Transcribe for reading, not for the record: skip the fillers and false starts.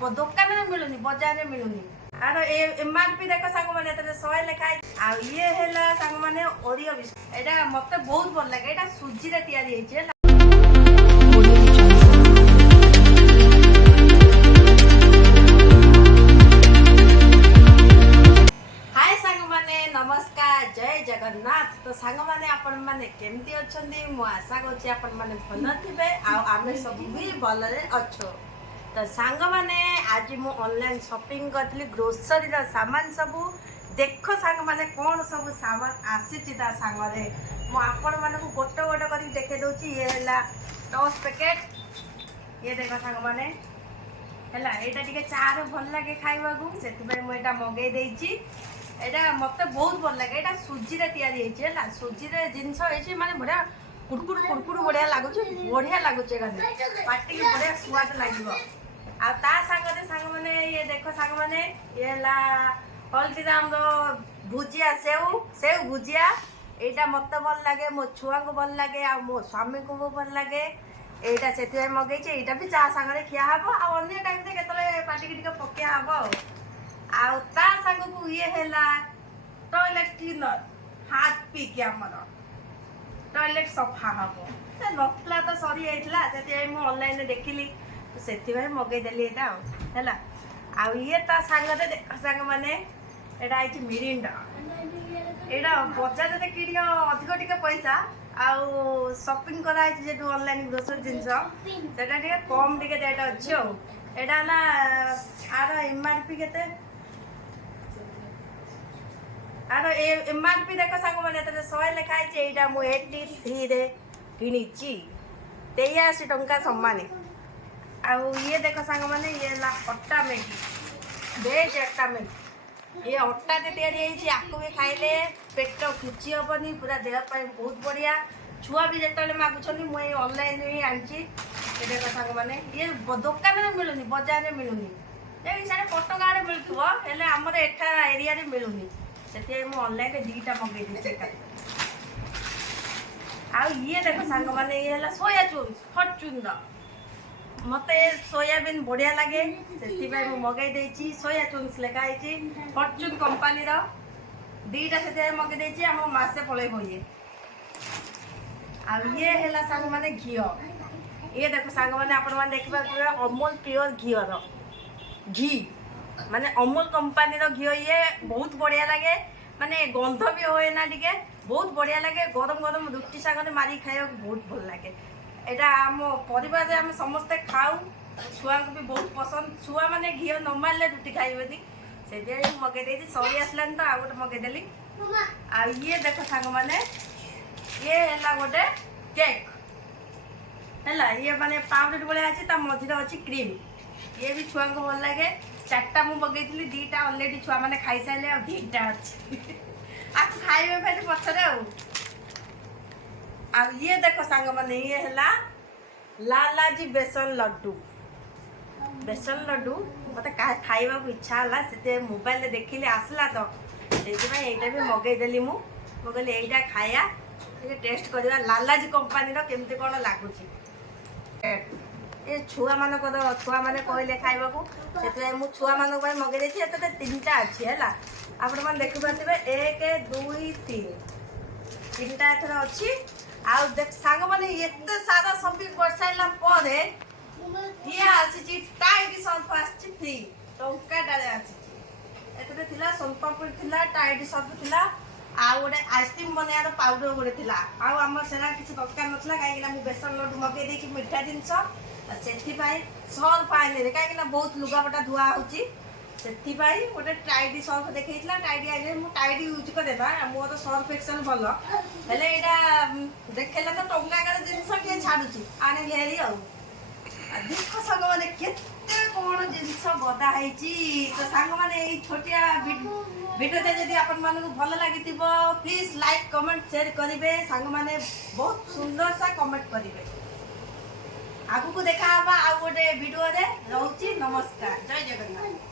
दुकान में मिलूनी बाजार में मिलूनी आरो एमआरपी देख सांग माने 100 लिखाई आ ये हैला सांग माने ओरियो बिस्कुट एटा मते बहुत भल लागे एटा सुजी रे तैयारी हेछि नमस्कार जय जगन्नाथ तो सांग माने आपण माने केमती अछंदी मो आशा करछि आपण माने भल थिबे आ आमे सब भी भलरे अछो तो सांग माने आज मु ऑनलाइन शॉपिंग करथली ग्रोसरी रा सामान सब देखो सांग माने कोन सब सामान आसीछि ता सांग रे मु आपण माने को गोटो गोटो करी देखे दोछि ये हला टॉस पैकेट ये देखो सांग माने हला एटा टिके चार भल लागे खाइबा को सेति भाई मु एटा मगे देछि एटा मते बहुत भल लागे एटा सुजी रे तैयारी हेछि हला सुजी रे जिंस हेछि माने बढिया कुडकुड बढिया लागुचे गाने पाटी के बढिया स्वाद लागिबो आ ता सांग माने ये देखो सांग माने ये ला हल्दीराम रो भुजिया सेव भुजिया एटा मते भल लागे मो छुआ को भल लागे आ मो स्वामी को भल लागे एटा सेति मगे छै एटा भी चा सांग रे खिया हबो आ अन्य टाइम ते केतले पाटी के टिके पकिया हबो आ ता सांग को ये हैला टॉयलेट क्लीनर हाथ पी के हमर टॉयलेट सफा हबो त नथला त सरी आइतला सेति मु ऑनलाइन रे देखिली तो सेति भाई मगे देली एटा हैला आ ये ता सांग रे सांग माने एटा आइछि मिरिंडा एटा बजार रे किडियो अधिक टिके पैसा आउ शॉपिंग करा आइछि जे ऑनलाइन ग्रोसरी जिंस सेटा टिके कम टिके देटा अछि एटा ना आर एमआरपी केते आरो एमआरपी देखो सांग माने 100 लिखाई छै एटा मु 83 रे किनिची 83 टंका सम्माने आ ये देखो सांग माने ये ला अट्टा मैगी बेज अट्टा मैगी ये अट्टा के तैयारी है छी आको भी खाइले पेट खिची हबनी पूरा देह पाए बहुत बढ़िया छुआ भी जेतले मागु छनी मु ऑनलाइन ही आंची ये देखो सांग माने ये दुकान में मिलुनी बाजार में मिलुनी ए सारे पटका रे मिलथुवा हेले हमर एठा एरिया रे मिलुनी सेते मु ऑनलाइन रे दीटा मंगे दिसे का आ ये देखो सांग माने ये हला सोया चून फॉर्च्यून दा मते सोयाबीन बढ़िया लगे सेति भाई मु मगाई देछि सोया चून्स लेखा आइछि फॉर्च्यून कंपनी रो दीटा सेते मगे देछि हम मासे पळे होइए आ ये हला सांग माने घियो ये देखो सांग माने आपण माने देखबा पूरा अमूल प्योर घियो रो घी माने अमूल कंपनी रो घियो ये बहुत बढ़िया लगे माने गंध भी होए ना टिके बहुत बढ़िया लगे गरम गरम रुटी सागरे मारी खाइबा बहुत भल लगे एटा हम परिवार रे हम समस्त खाऊ छुआ को भी बहुत पसंद छुआ माने घियो न मारले रुटी खाइबेनी सेदे मगे देछि सरी आसलान तो आ गोटे मगे देली आ ये देखो सांग माने ये हैला गोटे केक हैला ये माने पाउडर बोले अछि ता मझिरे अछि क्रीम ये भी छुआ को भल लागे चारटा मु मगेइतली दीटा ऑलरेडी छुआ माने खाइ साइले आ दीटा अछि आ खाइबे फेर पछरे आ ये देखो सांग माने ये हैला लालाजी बेसन लड्डू मते खाइबा को इच्छा हला सेते मोबाइल रे देखिले आसला तो सेति भाई एटा भी मगे देली मु मगले एटा खाया ए टेस्ट करबा लालाजी कंपनी रो केमते कोन लागुची ए छुआ माने कहले खाइबा को सेते मु छुआ माने भाई मगे देछि एते तीनटा अछि हैला आपण मन देखि पाथिबे 1 2 3 तीनटा एथरा अछि आ देख सांग माने एते सारा शॉपिंग कर साइला परे ये आसी टाइडी सर्फ आसी फ्री टंका डाले आसी एतरे थिला सोनपापड़ थिला टाइडी सर्फ थिला आ गोटे आइसक्रीम बनायार पाउडर गोटे थिला आ हमर सेना किछ दरकार नथला काहे कि मु बेसन लड्डू मगे देछि मिठा जिंस सेथि भाई सर्फ आइले रे काहे कि बहुत लुगापटा धुआ होची सेथि भाई गोटे टाइडी सर्फ देखैतला टाइडी आइले मु टाइडी यूज करे ना मो तो सर्फ एक्सेल भलो हेले एटा देखैला तो टंका कर जिंस के छाडुची आने लेरी आ देखो सांग माने केते कोन जिंस गदा हैची तो सांग माने ए छोटिया वीडियो दे जदी आपन माने को भलो लागितिबो प्लीज लाइक कमेंट शेयर करिवे सांग माने बहुत सुंदर सा कमेंट करिवे आगु को देखा हबा आ गोटे वीडियो रे रहउची नमस्कार जय जगन्नाथ।